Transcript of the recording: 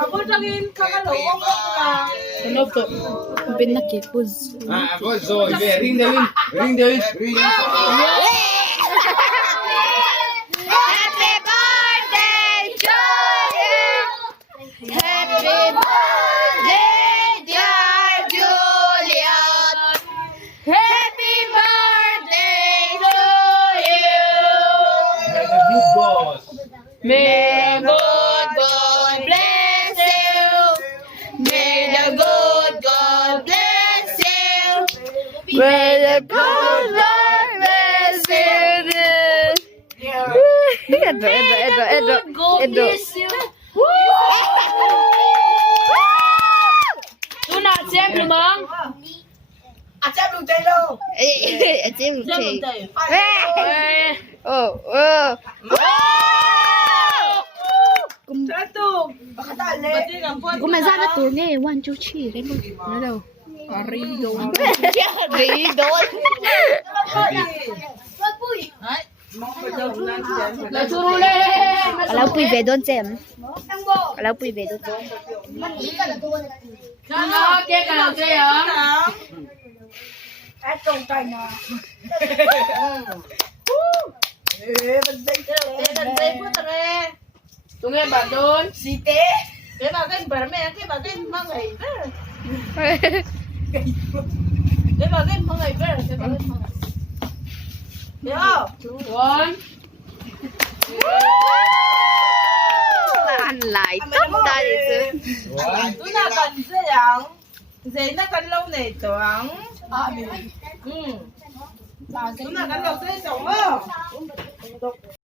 가보자긴 카메라 오버거라. Ano po? Pinakipos. Ako, so, ring the wing. Ring the wing. Ring the Happy birthday to you. Happy birthday, dear Juliet. Happy birthday to you. Good boss. May good God bless you. May the good God bless you. May the good Lord bless you. Edo. Tuna, siyempre mang. At siya blue tayo. Satu. Bakatali. Gumasa na to nga eh. 1, 2, 3. Ano daw? Arido. Kalau pui về đón xem. Kalau pui về đón xem. Ano? Kaya ka lang sa'yo? At tong tayo na. Bagday po tanga. Tungay ba doon? Site. Kaya bagay barme, kaya bagay mangay. Kaya bagay mangay ber, kaya bagay mangay. Yo. 1. Ăn lại tất ta đi chứ. Tôi là cần dễ ăn. Dễ nó cần lâu này choáng. Tôi là cần lâu dễ sống không?